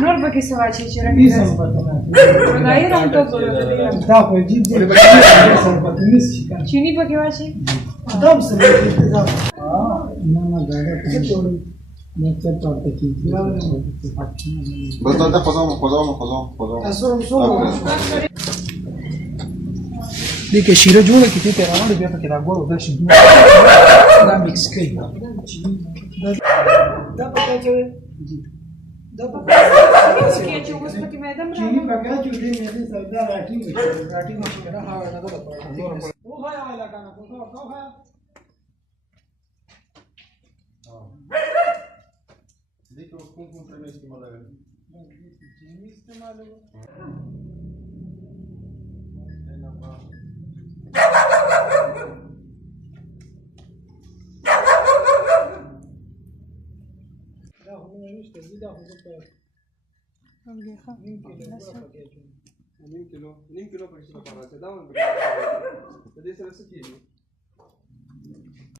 نور پکې څه واچوي چې رنګ یې راشي؟ غیر هم ټوپ ورته دا خو جدي چینی پکې واچوي؟ دا هم سره نه نه دا نکته پاتې کیږي بس ده خدام دې کې شیره جوړه کیږي ته راوړل بیا پکې راغور دا شي دا مکس کوي دا پکې چې دا پکې چې اوس پکې مې دم چینی پکې چې دې مې سودا راټینګ شي نه هغه نه ده او هاي ولا کنه کو هاي دې کې کوم پرمه استعمالوي چینی استعمالوي دا هم نشته دا هم په نیم کیلو پکې سره پاره ده دا دې سره څه کیږي